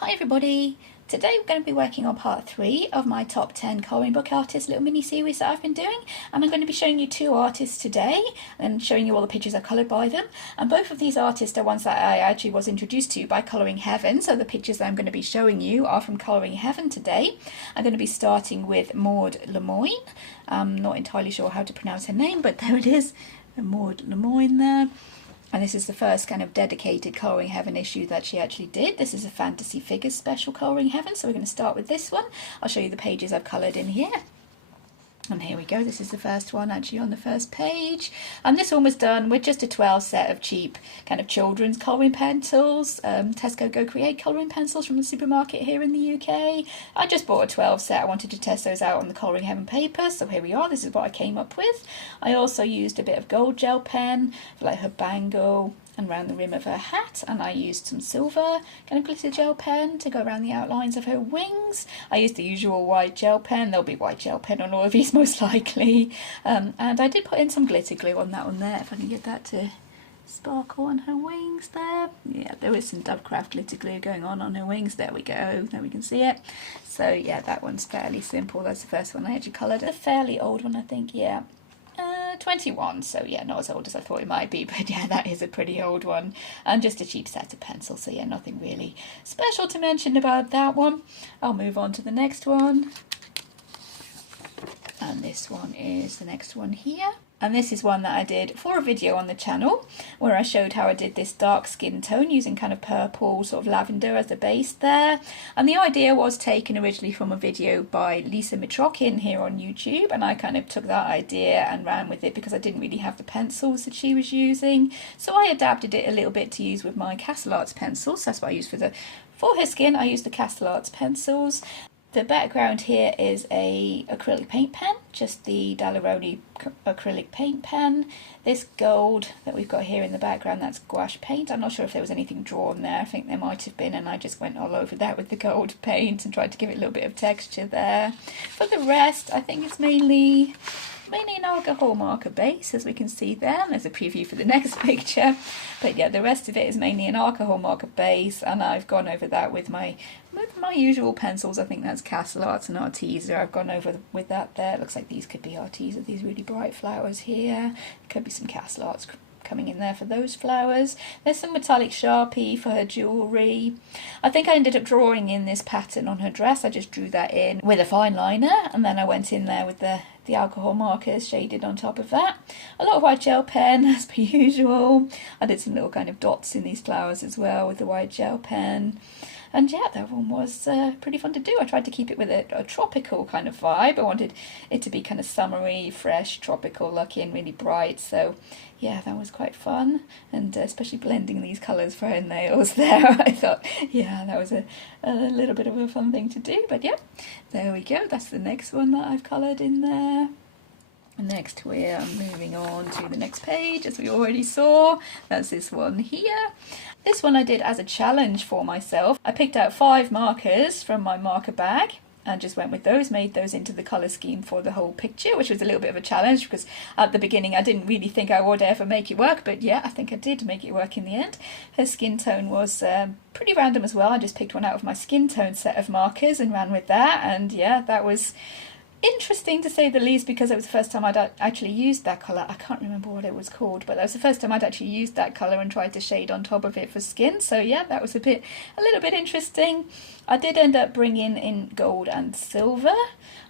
Hi everybody! Today we're going to be working on part 3 of my top 10 colouring book artists little mini series that I've been doing, and I'm going to be showing you 2 artists today and showing you all the pictures I've coloured by them. And both of these artists are ones that I actually was introduced to by Colouring Heaven, so the pictures that I'm going to be showing you are from Colouring Heaven today. I'm going to be starting with Maud Lamoine. I'm not entirely sure how to pronounce her name, but there it is, Maud Lamoine there. And this is the first kind of dedicated Colouring Heaven issue that she actually did. This is a Fantasy Figures special Colouring Heaven, so we're going to start with this one. I'll show you the pages I've coloured in here. And here we go, this is the first one actually on the first page. And this one was done with just a 12 set of cheap kind of children's colouring pencils. Tesco Go Create colouring pencils from the supermarket here in the UK. I just bought a 12 set, I wanted to test those out on the Colouring Heaven paper, so here we are, this is what I came up with. I also used a bit of gold gel pen for like her bangle and around the rim of her hat, and I used some silver kind of glitter gel pen to go around the outlines of her wings. I used the usual white gel pen, there'll be white gel pen on all of these most likely, and I did put in some glitter glue on that one there, if I can get that to sparkle on her wings there. Yeah, there is some Dovecraft glitter glue going on her wings, there we go, there we can see it. So yeah, that one's fairly simple, that's the first one I actually coloured. A fairly old one I think, yeah. 21, so yeah, not as old as I thought it might be, but yeah, that is a pretty old one, and just a cheap set of pencils, so yeah, nothing really special to mention about that one. I'll move on to the next one, and this one is the next one here. And this is one that I did for a video on the channel where I showed how I did this dark skin tone using kind of purple sort of lavender as the base there. And the idea was taken originally from a video by Lisa Mitrokin here on YouTube, and I kind of took that idea and ran with it because I didn't really have the pencils that she was using. So I adapted it a little bit to use with my Castle Arts pencils. That's what I used for her skin. I used the Castle Arts pencils. The background here is a acrylic paint pen, just the Daleroni acrylic paint pen. This gold that we've got here in the background, that's gouache paint. I'm not sure if there was anything drawn there, I think there might have been, and I just went all over that with the gold paint and tried to give it a little bit of texture there. For the rest, I think it's mainly an alcohol marker base, as we can see there, and there's a preview for the next picture. But yeah, the rest of it is mainly an alcohol marker base, and I've gone over that with my usual pencils. I think that's Castle Arts and Arteza. I've gone over with that there. It looks like these could be Arteza, these really bright flowers here. Could be some Castle Arts coming in there for those flowers. There's some metallic Sharpie for her jewellery. I think I ended up drawing in this pattern on her dress. I just drew that in with a fine liner, and then I went in there with the alcohol markers shaded on top of that. A lot of white gel pen as per usual. I did some little kind of dots in these flowers as well with the white gel pen. And yeah, that one was pretty fun to do. I tried to keep it with a tropical kind of vibe. I wanted it to be kind of summery, fresh, tropical looking, really bright. So yeah, that was quite fun. And especially blending these colours for her nails there. I thought, yeah, that was a little bit of a fun thing to do. But yeah, there we go. That's the next one that I've coloured in there. Next we're moving on to the next page, as we already saw. That's this one here. This one I did as a challenge for myself. I picked out 5 markers from my marker bag and just went with those, made those into the colour scheme for the whole picture, which was a little bit of a challenge because at the beginning I didn't really think I would ever make it work, but yeah, I think I did make it work in the end. Her skin tone was pretty random as well. I just picked one out of my skin tone set of markers and ran with that, and yeah, that was interesting to say the least because it was the first time I'd actually used that colour. I can't remember what it was called, but that was the first time I'd actually used that colour and tried to shade on top of it for skin. So yeah, that was a little bit interesting. I did end up bringing in gold and silver.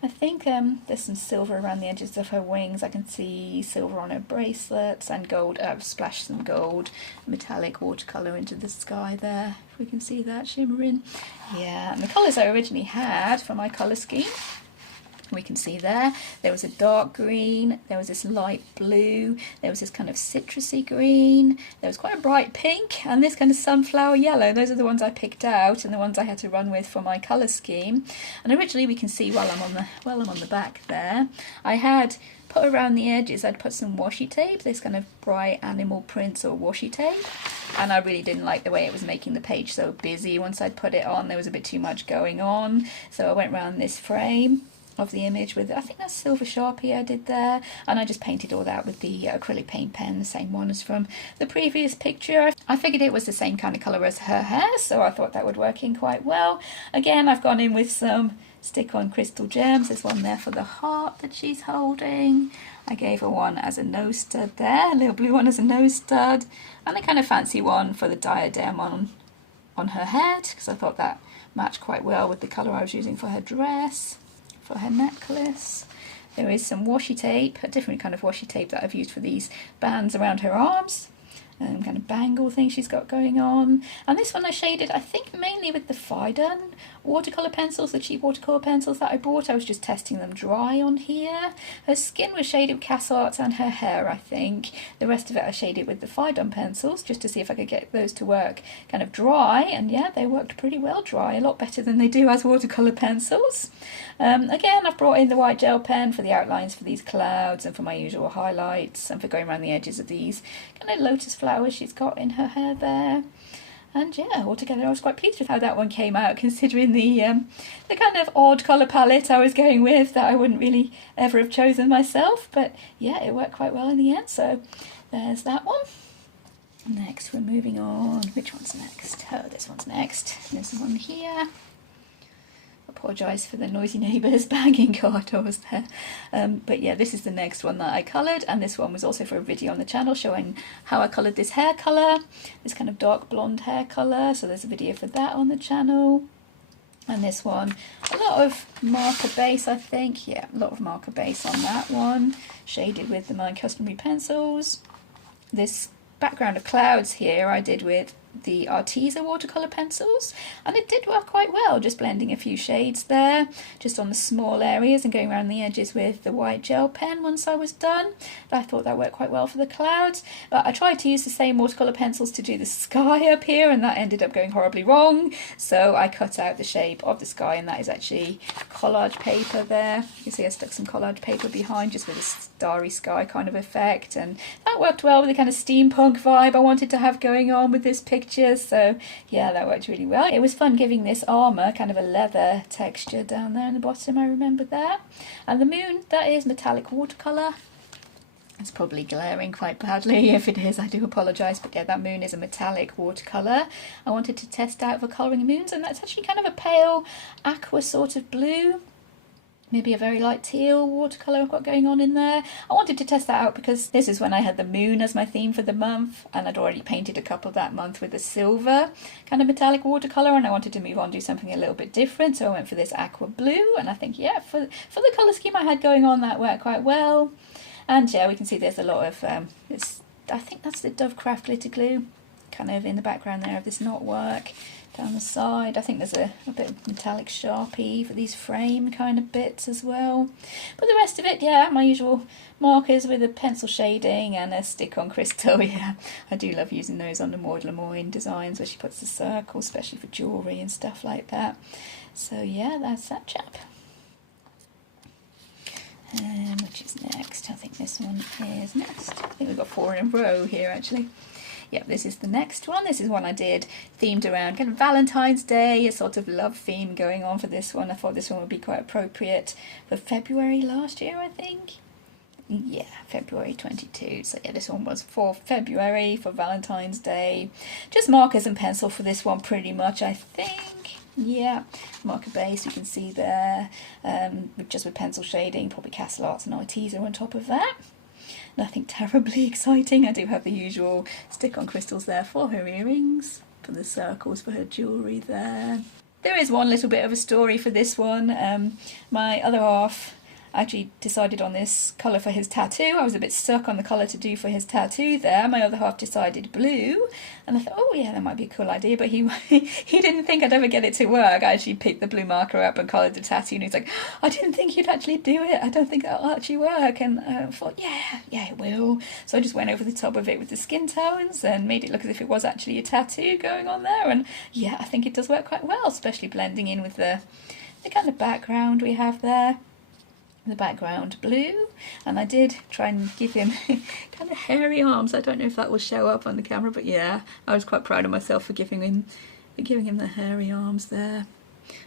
I think there's some silver around the edges of her wings. I can see silver on her bracelets and gold. I've splashed some gold metallic watercolour into the sky there, if we can see that shimmering. Yeah, and the colours I originally had for my colour scheme, we can see there was a dark green, there was this light blue, there was this kind of citrusy green, there was quite a bright pink, and this kind of sunflower yellow. Those are the ones I picked out and the ones I had to run with for my colour scheme. And originally we can see while I'm on the back there, I had put around the edges, I'd put some washi tape, this kind of bright animal prints or washi tape, and I really didn't like the way it was making the page so busy. Once I'd put it on, there was a bit too much going on, so I went around this frame of the image with, I think that's silver Sharpie I did there, and I just painted all that with the acrylic paint pen, the same one as from the previous picture. I figured it was the same kind of colour as her hair, so I thought that would work in quite well. Again, I've gone in with some stick-on crystal gems. There's one there for the heart that she's holding. I gave her one as a nose stud there, a little blue one as a nose stud, and a kind of fancy one for the diadem on her head, because I thought that matched quite well with the colour I was using for her dress, for her necklace. There is some washi tape, a different kind of washi tape that I've used for these bands around her arms. Kind of bangle thing she's got going on. And this one I shaded, I think, mainly with the Fidon watercolour pencils, the cheap watercolour pencils that I bought. I was just testing them dry on here. Her skin was shaded with Cas Arts and her hair, I think. The rest of it I shaded with the Fidon pencils, just to see if I could get those to work kind of dry. And yeah, they worked pretty well dry, a lot better than they do as watercolour pencils. Again, I've brought in the white gel pen for the outlines for these clouds and for my usual highlights and for going around the edges of these kind of lotus flowers she's got in her hair there. And yeah, altogether I was quite pleased with how that one came out, considering the kind of odd colour palette I was going with that I wouldn't really ever have chosen myself. But yeah, it worked quite well in the end, so there's that one. Next we're moving on. Which one's next? Oh, this one's next. There's one here. Apologise for the noisy neighbours banging car doors there. But yeah, this is the next one that I coloured, and this one was also for a video on the channel showing how I coloured this hair colour, this kind of dark blonde hair colour, so there's a video for that on the channel. And this one, a lot of marker base, I think. Yeah, a lot of marker base on that one, shaded with the My Customary pencils. This background of clouds here I did with the Arteza watercolour pencils, and it did work quite well, just blending a few shades there just on the small areas and going around the edges with the white gel pen once I was done. I thought that worked quite well for the clouds, but I tried to use the same watercolour pencils to do the sky up here, and that ended up going horribly wrong, so I cut out the shape of the sky, and that is actually collage paper there. You can see I stuck some collage paper behind just with a starry sky kind of effect, and that worked well with the kind of steampunk vibe I wanted to have going on with this picture. So yeah, that worked really well. It was fun giving this armour kind of a leather texture down there in the bottom, I remember that. And the moon, that is metallic watercolour. It's probably glaring quite badly. If it is, I do apologise, but yeah, that moon is a metallic watercolour. I wanted to test out for colouring moons, and that's actually kind of a pale aqua sort of blue. Maybe a very light teal watercolour I've got going on in there. I wanted to test that out because this is when I had the moon as my theme for the month, and I'd already painted a couple that month with a silver kind of metallic watercolour, and I wanted to move on, do something a little bit different, so I went for this aqua blue, and I think, yeah, for the colour scheme I had going on, that worked quite well. And yeah, we can see there's a lot of, I think that's the Dovecraft glitter glue, kind of in the background there of this knotwork. Down the side, I think there's a bit of metallic Sharpie for these frame kind of bits as well. But the rest of it, yeah, my usual markers with a pencil shading and a stick-on crystal. Yeah, I do love using those on the Maud Lamoine designs where she puts the circles, especially for jewellery and stuff like that. So yeah, that's that chap. Which is next? I think this one is next. I think we've got 4 in a row here actually. Yep, this is the next one. This is one I did themed around kind of Valentine's Day, a sort of love theme going on for this one. I thought this one would be quite appropriate for February last year, I think. Yeah, February 22. So yeah, this one was for February, for Valentine's Day. Just markers and pencil for this one pretty much, I think. Yeah, marker base you can see there, just with pencil shading, probably Cas Arts and Arteza on top of that. Nothing terribly exciting. I do have the usual stick-on crystals there for her earrings, for the circles for her jewellery there. There is one little bit of a story for this one. My other half actually decided on this colour for his tattoo. I was a bit stuck on the colour to do for his tattoo there. My other half decided blue, and I thought, oh yeah, that might be a cool idea, but he didn't think I'd ever get it to work. I actually picked the blue marker up and coloured the tattoo, and he's like, I didn't think you'd actually do it. I don't think that'll actually work. And I thought, yeah, it will. So I just went over the top of it with the skin tones and made it look as if it was actually a tattoo going on there. And yeah, I think it does work quite well, especially blending in with the kind of background we have there. The background blue, and I did try and give him kind of hairy arms. I don't know if that will show up on the camera, but yeah, I was quite proud of myself for giving him the hairy arms there.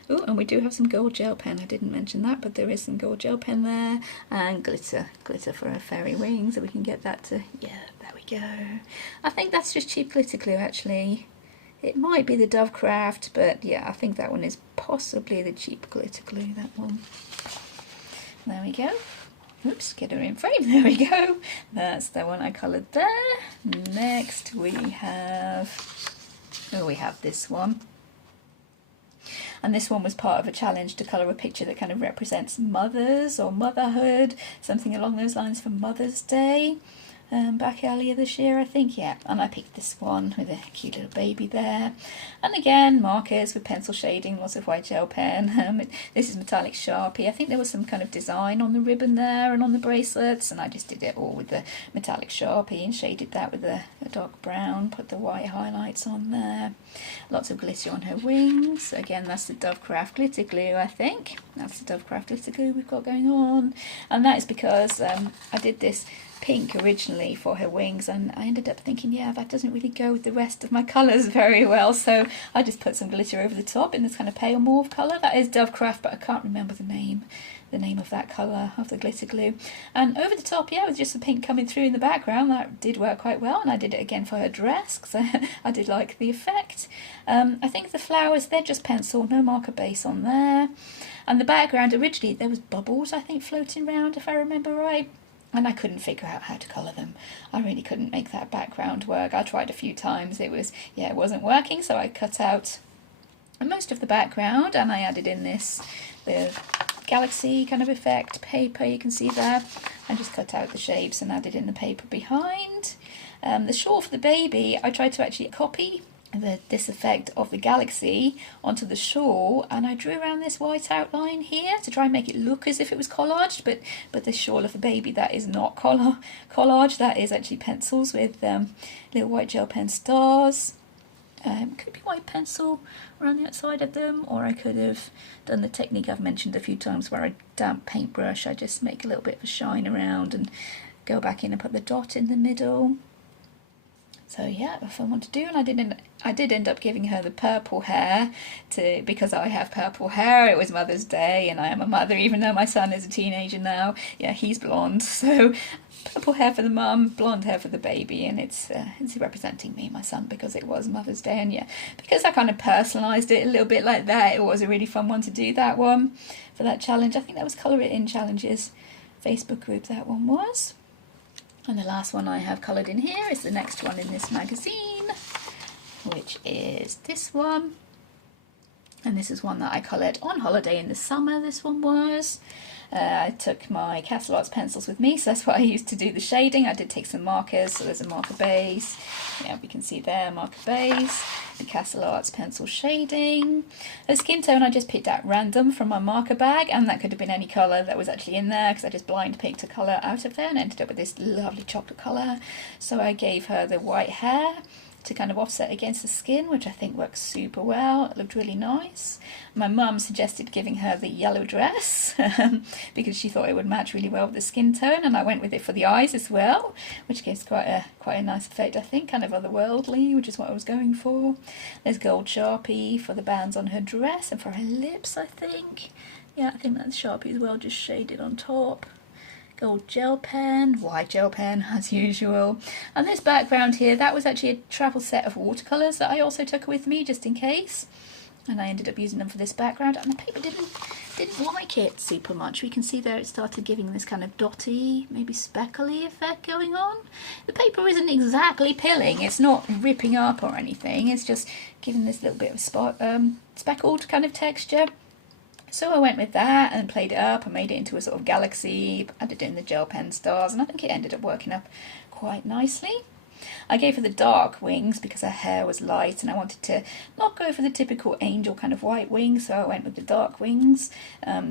Oh, and we do have some gold gel pen. I didn't mention that, but there is some gold gel pen there, and glitter for her fairy wings, so we can get that to, yeah, there we go. I think that's just cheap glitter glue, actually. It might be the Dovecraft, but yeah, I think that one is possibly the cheap glitter glue, that one. There we go. Oops, get her in frame. There we go. That's the one I coloured there. Next we have, oh, we have this one. And this one was part of a challenge to colour a picture that kind of represents mothers or motherhood, something along those lines for Mother's Day. Back earlier this year, I think, yeah. And I picked this one with a cute little baby there. And again, markers with pencil shading, lots of white gel pen. This is metallic Sharpie. I think there was some kind of design on the ribbon there and on the bracelets, and I just did it all with the metallic Sharpie and shaded that with a dark brown, put the white highlights on there. Lots of glitter on her wings. Again, that's the Dovecraft glitter glue, I think. That's the Dovecraft glitter glue we've got going on. And that is because I did this pink originally for her wings, and I ended up thinking, yeah, that doesn't really go with the rest of my colours very well, so I just put some glitter over the top in this kind of pale mauve colour. That is Dovecraft, but I can't remember the name of that colour of the glitter glue. And over the top, yeah, with just the pink coming through in the background, that did work quite well, and I did it again for her dress, because I did like the effect. I think the flowers, they're just pencil, no marker base on there. And the background, originally there was bubbles, I think, floating around, if I remember right. And I couldn't figure out how to colour them. I really couldn't make that background work. I tried a few times. It wasn't working, so I cut out most of the background and I added in the galaxy kind of effect paper you can see there. I just cut out the shapes and added in the paper behind. The shawl for the baby, I tried to actually copy this effect of the galaxy onto the shawl, and I drew around this white outline here to try and make it look as if it was collaged, but the shawl of the baby, that is not collage, that is actually pencils with little white gel pen stars. Could be white pencil around the outside of them, or I could have done the technique I've mentioned a few times where I damp paintbrush, I just make a little bit of a shine around and go back in and put the dot in the middle. So yeah, a fun one to do, and I did end up giving her the purple hair because I have purple hair. It was Mother's Day, and I am a mother, even though my son is a teenager now. Yeah, he's blonde, so purple hair for the mum, blonde hair for the baby, and it's representing me, my son, because it was Mother's Day, and yeah, because I kind of personalised it a little bit like that. It was a really fun one to do, that one, for that challenge. I think that was Colour It In Challenges Facebook group, that one was. And the last one I have coloured in here is the next one in this magazine, which is this one. And this is one that I coloured on holiday in the summer, this one was. I took my Castle Arts pencils with me, so that's what I used to do the shading. I did take some markers, so there's a marker base. Yeah, we can see there, marker base. The Castle Arts pencil shading. The skin tone I just picked at random from my marker bag, and that could have been any colour that was actually in there, because I just blind picked a colour out of there and ended up with this lovely chocolate colour. So I gave her the white hair to kind of offset against the skin, which I think works super well. It looked really nice. My mum suggested giving her the yellow dress because she thought it would match really well with the skin tone, and I went with it for the eyes as well, which gives quite a nice effect, I think, kind of otherworldly, which is what I was going for. There's gold Sharpie for the bands on her dress and for her lips, I think. Yeah, I think that's Sharpie as well, just shaded on top. Gold gel pen, white gel pen as usual. And this background here, that was actually a travel set of watercolours that I also took with me just in case. And I ended up using them for this background, and the paper didn't like it super much. We can see there it started giving this kind of dotty, maybe speckly effect going on. The paper isn't exactly pilling, it's not ripping up or anything, it's just giving this little bit of speckled kind of texture. So I went with that and played it up and made it into a sort of galaxy, added in the gel pen stars, and I think it ended up working up quite nicely. I gave her the dark wings because her hair was light and I wanted to not go for the typical angel kind of white wings, so I went with the dark wings,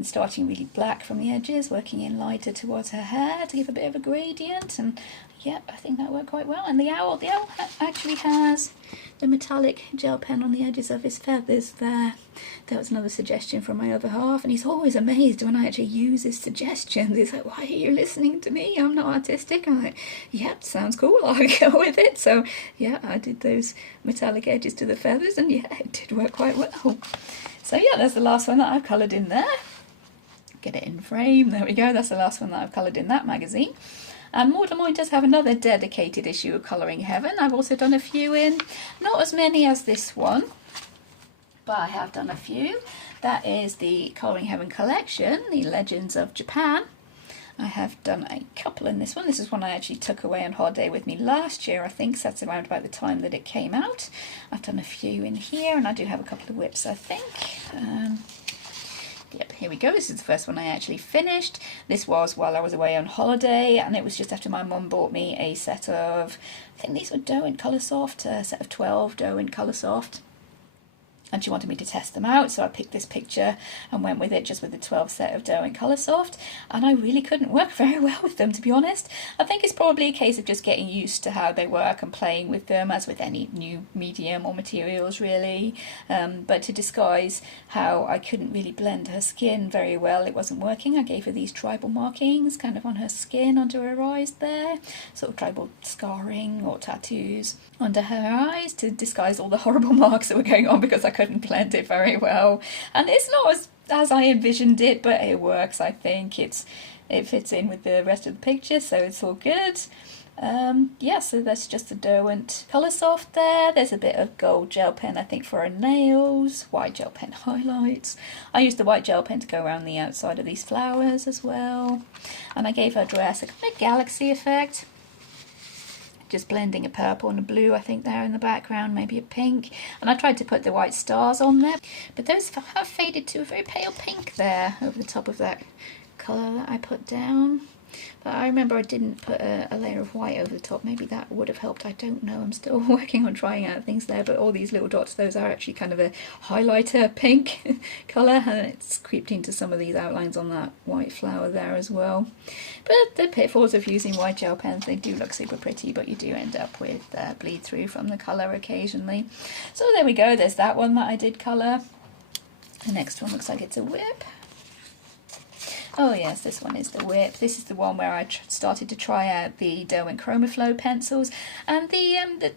starting really black from the edges, working in lighter towards her hair to give a bit of a gradient, and yeah, I think that worked quite well. And the owl actually has the metallic gel pen on the edges of his feathers there. That was another suggestion from my other half, and he's always amazed when I actually use his suggestions. He's like, why are you listening to me? I'm not artistic. I'm like, yep, sounds cool, I'll go with it. So yeah, I did those metallic edges to the feathers, and yeah, it did work quite well. So yeah, that's the last one that I've coloured in there. Get it in frame, there we go, that's the last one that I've coloured in that magazine. And Lamoine does have another dedicated issue of Colouring Heaven. I've also done a few in, not as many as this one, but I have done a few. That is the Colouring Heaven collection, the Legends of Japan. I have done a couple in this one. This is one I actually took away on holiday with me last year, I think, so that's around about the time that it came out. I've done a few in here, and I do have a couple of whips, I think. Yep, here we go. This is the first one I actually finished. This was while I was away on holiday, and it was just after my mum bought me a set of, I think these were dough in Coloursoft, a set of 12 dough in Coloursoft. And she wanted me to test them out, so I picked this picture and went with it, just with the 12 set of dough in Coloursoft, and I really couldn't work very well with them, to be honest. I think it's probably a case of just getting used to how they work and playing with them, as with any new medium or materials really. But to disguise how I couldn't really blend her skin very well, it wasn't working. I gave her these tribal markings kind of on her skin, under her eyes there, sort of tribal scarring or tattoos under her eyes to disguise all the horrible marks that were going on, because I couldn't blend it very well. And it's not as I envisioned it, but it works, I think. It fits in with the rest of the picture, so it's all good. Yeah, so that's just the dough and Coloursoft there. There's a bit of gold gel pen, I think, for her nails, white gel pen highlights. I used the white gel pen to go around the outside of these flowers as well. And I gave her dress a kind of galaxy effect. Just blending a purple and a blue, I think, there in the background, maybe a pink. And I tried to put the white stars on there, but those have faded to a very pale pink there over the top of that colour that I put down. But I remember I didn't put a layer of white over the top. Maybe that would have helped. I don't know. I'm still working on trying out things there. But all these little dots, those are actually kind of a highlighter pink colour. And it's creeped into some of these outlines on that white flower there as well. But the pitfalls of using white gel pens, they do look super pretty, but you do end up with bleed through from the colour occasionally. So there we go. There's that one that I did colour. The next one looks like it's a whip. Oh yes, this one is the whip. This is the one where I started to try out the dough and chromaflow pencils, and the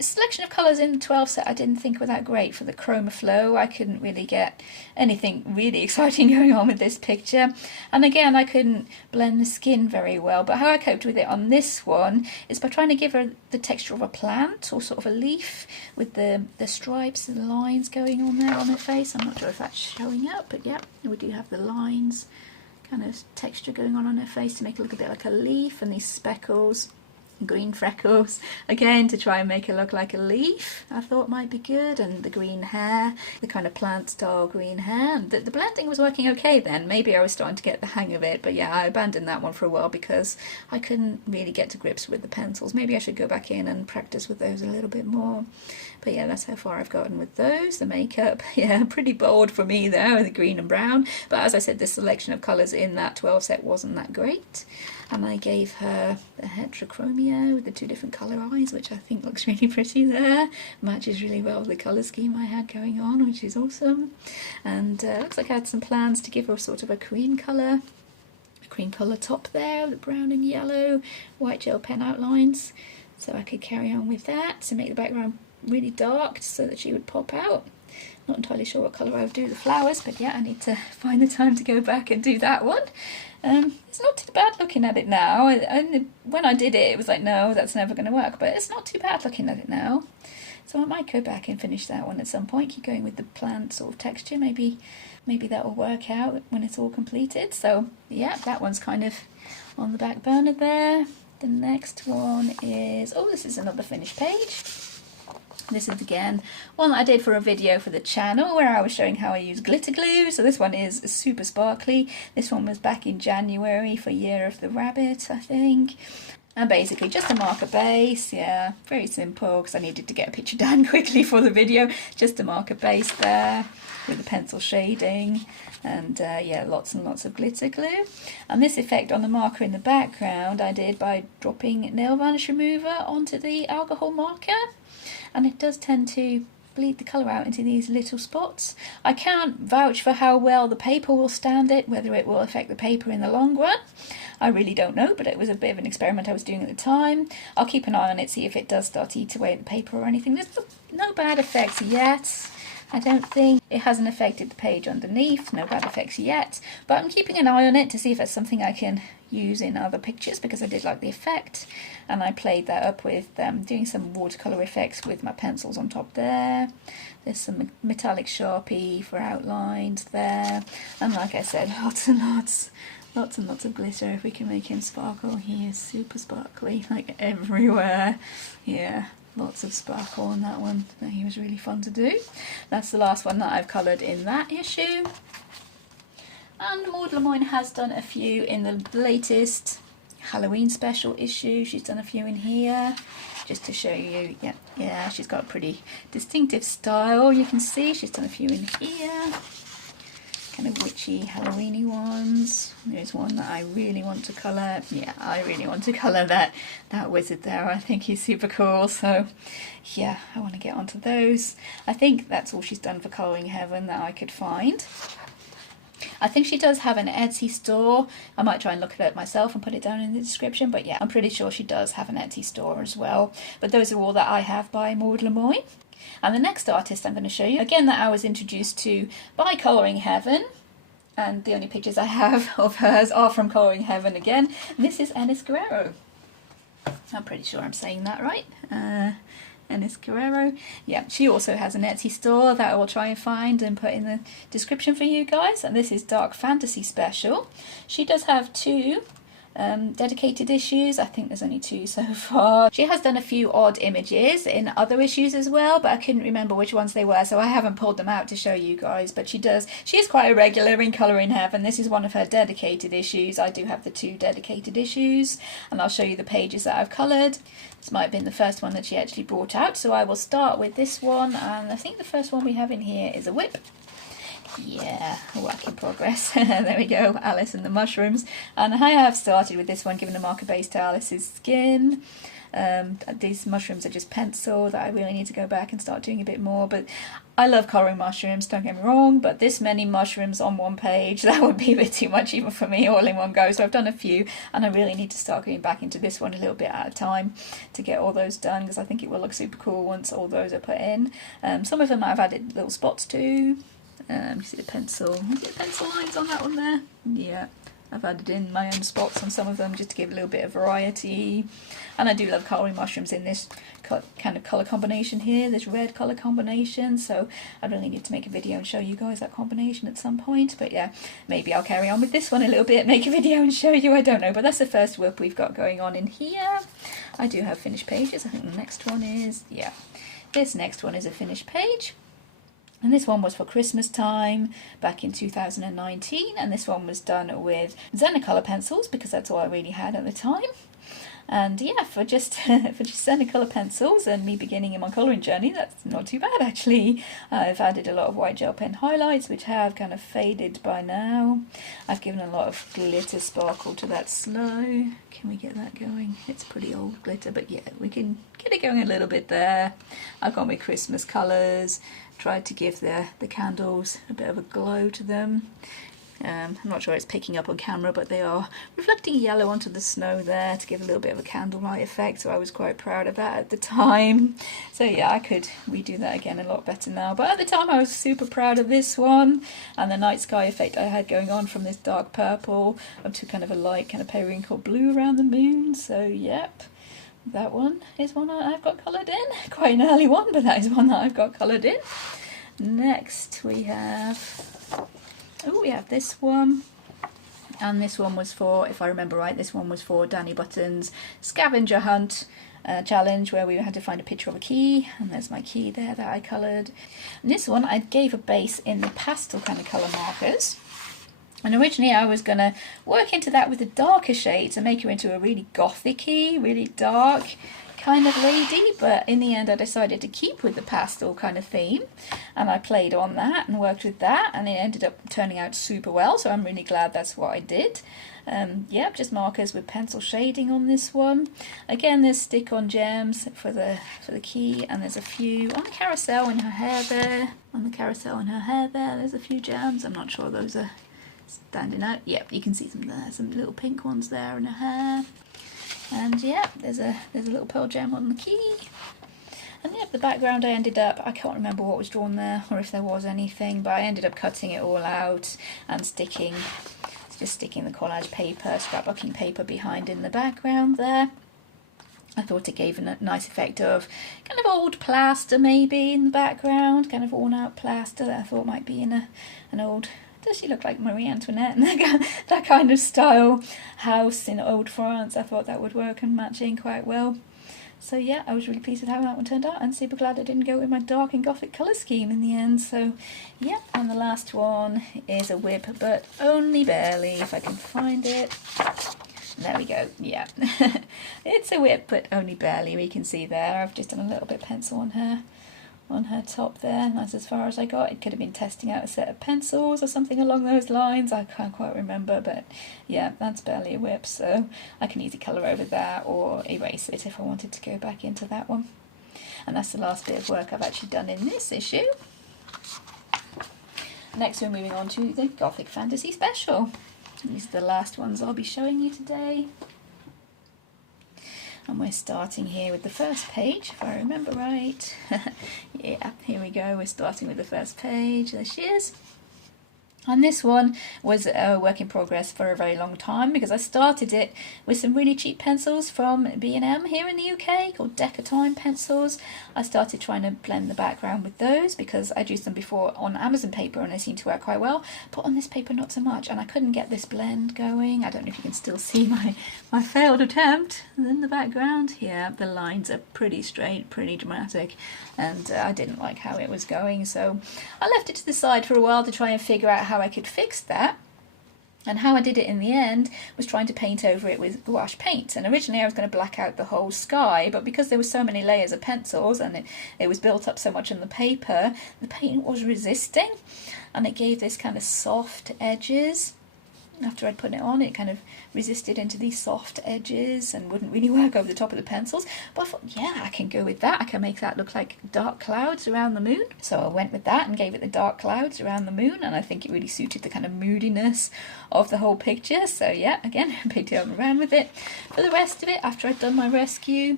selection of colours in the 12 set I didn't think were that great for the chromaflow. I couldn't really get anything really exciting going on with this picture, and again I couldn't blend the skin very well. But how I coped with it on this one is by trying to give her the texture of a plant or sort of a leaf, with the stripes and the lines going on there on her face. I'm not sure if that's showing up, but yeah, we do have the lines, kind of texture going on her face to make it look a bit like a leaf, and these speckles, green freckles, again to try and make it look like a leaf, I thought might be good. And the green hair, the kind of plant style green hair, and the blending was working okay then. Maybe I was starting to get the hang of it, but yeah, I abandoned that one for a while because I couldn't really get to grips with the pencils. Maybe I should go back in and practice with those a little bit more. But yeah, that's how far I've gotten with those. The makeup, yeah, pretty bold for me there with the green and brown. But as I said, the selection of colours in that 12 set wasn't that great. And I gave her the heterochromia with the two different colour eyes, which I think looks really pretty there. Matches really well with the colour scheme I had going on, which is awesome. And looks like I had some plans to give her sort of a cream colour top there, the brown and yellow, white gel pen outlines. So I could carry on with that to make the background really dark so that she would pop out. Not entirely sure what colour I would do the flowers, but yeah, I need to find the time to go back and do that one. It's not too bad looking at it now. When I did it, it was like, no, that's never going to work, but it's not too bad looking at it now. So I might go back and finish that one at some point, keep going with the plant sort of texture. Maybe that will work out when it's all completed. So yeah, that one's kind of on the back burner there. The next one is, oh, this is another finished page. This is again one that I did for a video for the channel where I was showing how I use glitter glue. So this one is super sparkly. This one was back in January for Year of the Rabbit, I think. And basically just a marker base, yeah, very simple because I needed to get a picture done quickly for the video. Just a marker base there with the pencil shading, and yeah, lots and lots of glitter glue. And this effect on the marker in the background I did by dropping nail varnish remover onto the alcohol marker, and it does tend to bleed the colour out into these little spots. I can't vouch for how well the paper will stand it, whether it will affect the paper in the long run. I really don't know, but it was a bit of an experiment I was doing at the time. I'll keep an eye on it, see if it does start to eat away at the paper or anything. There's no bad effects yet, I don't think. It hasn't affected the page underneath, no bad effects yet, but I'm keeping an eye on it to see if it's something I can use in other pictures, because I did like the effect, and I played that up with doing some watercolour effects with my pencils on top there. There's some metallic Sharpie for outlines there, and like I said, lots and lots of glitter. If we can make him sparkle, he is super sparkly, like everywhere. Yeah, lots of sparkle on that one. He was really fun to do. That's the last one that I've coloured in that issue. And Maud Lamoine has done a few in the latest Halloween special issue. She's done a few in here, just to show you. Yeah, she's got a pretty distinctive style. You can see she's done a few in here, kind of witchy, Halloweeny ones. There's one that I really want to colour. Yeah, I really want to colour that wizard there. I think he's super cool. So yeah, I want to get onto those. I think that's all she's done for Colouring Heaven that I could find. I think she does have an Etsy store. I might try and look at it myself and put it down in the description, but yeah, I'm pretty sure she does have an Etsy store as well. But those are all that I have by Maud Lamoine. And the next artist I'm going to show you, again, that I was introduced to by Colouring Heaven, and the only pictures I have of hers are from Colouring Heaven again. And this is Enys Guererro. I'm pretty sure I'm saying that right. Enys Guererro. Yeah, she also has an Etsy store that I will try and find and put in the description for you guys. And this is Dark Fantasy Special. She does have two dedicated issues. I think there's only two so far. She has done a few odd images in other issues as well, but I couldn't remember which ones they were, so I haven't pulled them out to show you guys. But she is quite a regular in Colouring Heaven. This is one of her dedicated issues. I do have the two dedicated issues, and I'll show you the pages that I've coloured. This might have been the first one that she actually brought out, so I will start with this one, and I think the first one we have in here is a whip. Yeah, a work in progress. There we go, Alice and the mushrooms. And I have started with this one, giving a marker base to Alice's skin. These mushrooms are just pencil that I really need to go back and start doing a bit more. But I love colouring mushrooms, don't get me wrong, but this many mushrooms on one page, that would be a bit too much even for me all in one go. So I've done a few, and I really need to start going back into this one a little bit at a time to get all those done, because I think it will look super cool once all those are put in. Some of them I've added little spots to. You see the pencil lines on that one there? Yeah, I've added in my own spots on some of them just to give a little bit of variety. And I do love colouring mushrooms in this kind of colour combination here, this red colour combination, so I really need to make a video and show you guys that combination at some point. But yeah, maybe I'll carry on with this one a little bit, make a video and show you, I don't know. But that's the first whip we've got going on in here. I do have finished pages. I think the next one is, yeah, this next one is a finished page. And this one was for Christmas time back in 2019, and this one was done with Zennicolor pencils because that's all I really had at the time. And yeah, for just Zennicolor pencils and me beginning in my colouring journey, that's not too bad actually. I've added a lot of white gel pen highlights, which have kind of faded by now. I've given a lot of glitter sparkle to that slow. Can we get that going? It's pretty old glitter, but yeah, we can get it going a little bit there. I've gone with Christmas colours. Tried to give the candles a bit of a glow to them. I'm not sure it's picking up on camera, but they are reflecting yellow onto the snow there to give a little bit of a candlelight effect, so I was quite proud of that at the time. So yeah, I could redo that again a lot better now, but at the time I was super proud of this one, and the night sky effect I had going on from this dark purple up to kind of a light kind of periwinkle blue around the moon. So yep, that one is one I've got coloured in. Quite an early one, but that is one that I've got coloured in. Next we have this one. And this one was for, if I remember right, this one was for Danny Button's scavenger hunt challenge, where we had to find a picture of a key. And there's my key there that I coloured. And this one I gave a base in the pastel kind of colour markers. And originally I was going to work into that with a darker shade to make her into a really gothic-y, really dark kind of lady, but in the end I decided to keep with the pastel kind of theme, and I played on that and worked with that, and it ended up turning out super well, so I'm really glad that's what I did. Yep, just markers with pencil shading on this one. Again, there's stick-on gems for the key, and there's a few on the carousel in her hair there. On the carousel in her hair there, there's a few gems. I'm not sure those are standing out. Yep, you can see some there, some little pink ones there in her hair. And yeah, there's a little pearl gem on the key. And yeah, the background I can't remember what was drawn there or if there was anything, but I ended up cutting it all out and just sticking the collage paper, scrapbooking paper behind in the background there. I thought it gave a nice effect of kind of old plaster maybe in the background, kind of worn out plaster that I thought might be in an old... Does she look like Marie Antoinette and that kind of style house in old France? I thought that would work and match in quite well. So yeah, I was really pleased with how that one turned out, and super glad I didn't go with my dark and gothic colour scheme in the end. So yeah, and the last one is a whip, but only barely, if I can find it. There we go, yeah. It's a whip, but only barely, we can see there. I've just done a little bit of pencil on her top there, and that's as far as I got. It could have been testing out a set of pencils or something along those lines, I can't quite remember, but yeah, that's barely a whip, so I can easily colour over that or erase it if I wanted to go back into that one. And that's the last bit of work I've actually done in this issue. Next we're moving on to the Gothic Fantasy Special. These are the last ones I'll be showing you today. And we're starting here with the first page, if I remember right. Yeah, here we go, we're starting with the first page, there she is. And this one was a work in progress for a very long time because I started it with some really cheap pencils from B&M here in the UK called Decatime pencils. I started trying to blend the background with those because I'd used them before on Amazon paper and they seemed to work quite well, but on this paper not so much, and I couldn't get this blend going. I don't know if you can still see my failed attempt in the background. Yeah, the lines are pretty straight, pretty dramatic, and I didn't like how it was going, so I left it to the side for a while to try and figure out how I could fix that. And how I did it in the end was trying to paint over it with gouache paint. And originally I was going to black out the whole sky, but because there were so many layers of pencils and it was built up so much on the paper, the paint was resisting, and it gave this kind of soft edges. After I'd put it on, it kind of resisted into these soft edges and wouldn't really work over the top of the pencils. But I thought, yeah, I can go with that. I can make that look like dark clouds around the moon. So I went with that and gave it the dark clouds around the moon, and I think it really suited the kind of moodiness of the whole picture. So yeah, again, picked it up and ran with it. For the rest of it, after I'd done my rescue,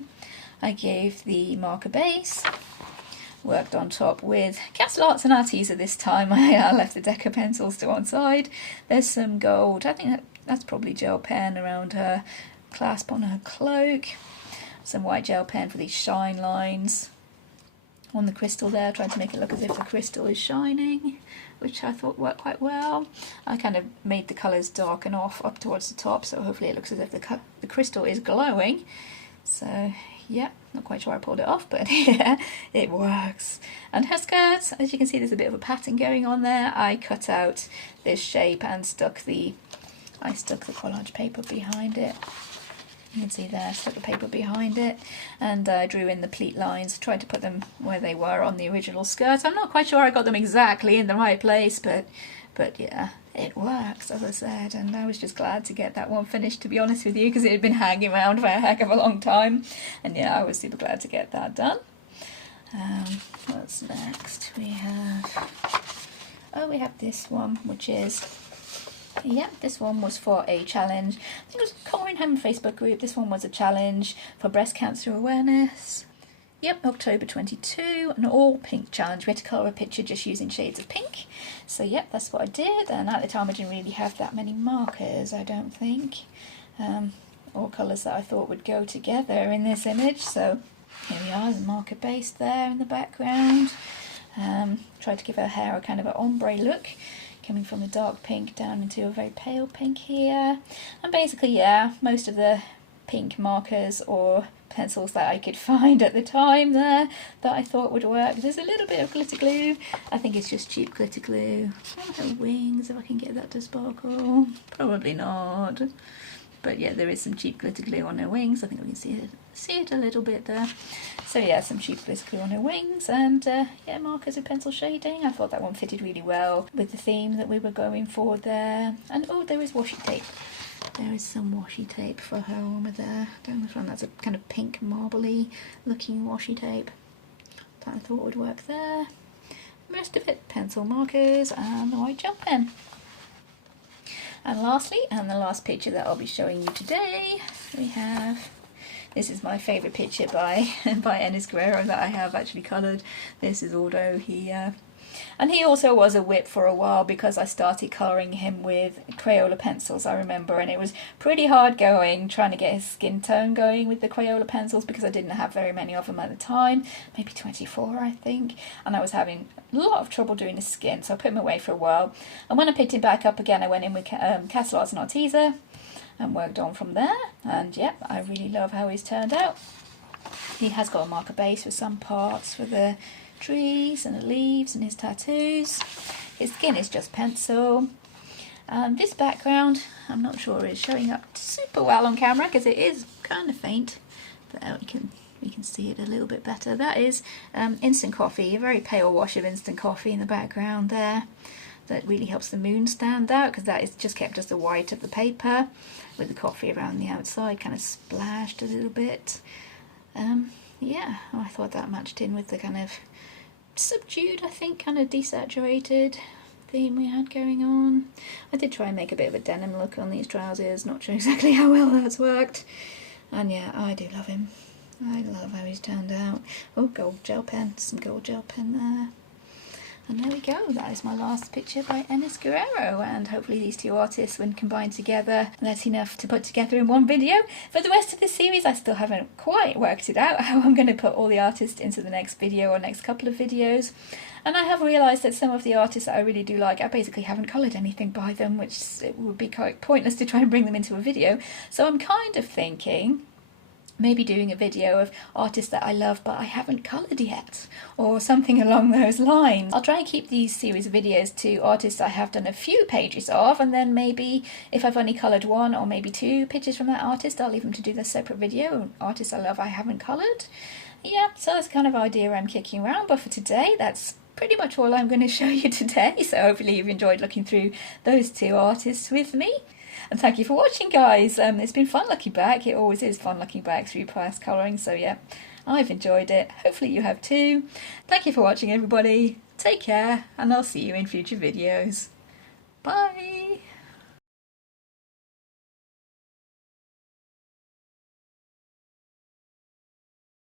I gave the marker base. Worked on top with Castle Arts and Arteza this time. I left the Deca pencils to one side. There's some gold, I think that's probably gel pen around her clasp on her cloak. Some white gel pen for these shine lines on the crystal there, trying to make it look as if the crystal is shining, which I thought worked quite well. I kind of made the colours darken off up towards the top, so hopefully it looks as if the crystal is glowing. So yeah, not quite sure I pulled it off, but yeah, it works. And her skirts, as you can see, there's a bit of a pattern going on there. I cut out this shape and stuck the collage paper behind it. You can see there, stuck the paper behind it, and I drew in the pleat lines, tried to put them where they were on the original skirt. I'm not quite sure I got them exactly in the right place, but yeah, it works, as I said, and I was just glad to get that one finished, to be honest with you, because it had been hanging around for a heck of a long time, and yeah, I was super glad to get that done. What's next? We have this one, which is, yeah, this one was for a challenge. I think it was Colouring Heaven Facebook group. This one was a challenge for breast cancer awareness. Yep, October 22, an all pink challenge. We had to colour a picture just using shades of pink. So yep, that's what I did, and at the time I didn't really have that many markers, I don't think, or colours that I thought would go together in this image. So here we are, the marker base there in the background. Tried to give her hair a kind of an ombre look, coming from the dark pink down into a very pale pink here. And basically, yeah, most of the pink markers or pencils that I could find at the time there that I thought would work. There's a little bit of glitter glue. I think it's just cheap glitter glue. Her wings, if I can get that to sparkle. Probably not. But yeah, there is some cheap glitter glue on her wings. I think we can see it a little bit there. So yeah, some cheap glitter glue on her wings, and yeah, markers with pencil shading. I thought that one fitted really well with the theme that we were going for there. And oh, there is washi tape. There is some washi tape for her over there. Down the front, that's a kind of pink marbly looking washi tape that I thought would work there. The rest of it, pencil markers and the white gel pen. And lastly, and the last picture that I'll be showing you today, we have, this is my favourite picture by Enys Guererro that I have actually coloured. This is Aldo here. And he also was a whip for a while because I started colouring him with Crayola pencils, I remember, and it was pretty hard going trying to get his skin tone going with the Crayola pencils because I didn't have very many of them at the time, maybe 24 I think, and I was having a lot of trouble doing his skin, so I put him away for a while. And when I picked him back up again, I went in with Castle Arts and Arteza and worked on from there, and yeah, I really love how he's turned out. He has got a marker base for some parts for the trees and the leaves and his tattoos. His skin is just pencil. This background, I'm not sure is showing up super well on camera because it is kind of faint, but we can see it a little bit better. That is instant coffee, a very pale wash of instant coffee in the background there. That really helps the moon stand out because that is just kept as the white of the paper with the coffee around the outside, kind of splashed a little bit. Yeah, I thought that matched in with the kind of subdued, I think, kind of desaturated theme we had going on. I did try and make a bit of a denim look on these trousers, not sure exactly how well that's worked. And yeah, I do love him. I love how he's turned out. Oh, gold gel pen, some gold gel pen there. And there we go, that is my last picture by Enys Guererro, and hopefully these two artists, when combined together, that's enough to put together in one video. For the rest of this series, I still haven't quite worked it out how I'm going to put all the artists into the next video or next couple of videos. And I have realised that some of the artists that I really do like, I basically haven't coloured anything by them, which it would be quite pointless to try and bring them into a video. So I'm kind of thinking maybe doing a video of artists that I love but I haven't coloured yet, or something along those lines. I'll try and keep these series of videos to artists I have done a few pages of, and then maybe if I've only coloured one or maybe two pictures from that artist, I'll leave them to do the separate video. Artists I love I haven't coloured. Yeah, so that's the kind of idea I'm kicking around, but for today that's pretty much all I'm going to show you today, so hopefully you've enjoyed looking through those two artists with me. And thank you for watching, guys. It's been fun looking back. It always is fun looking back through past colouring. So yeah, I've enjoyed it. Hopefully you have too. Thank you for watching, everybody. Take care, and I'll see you in future videos. Bye.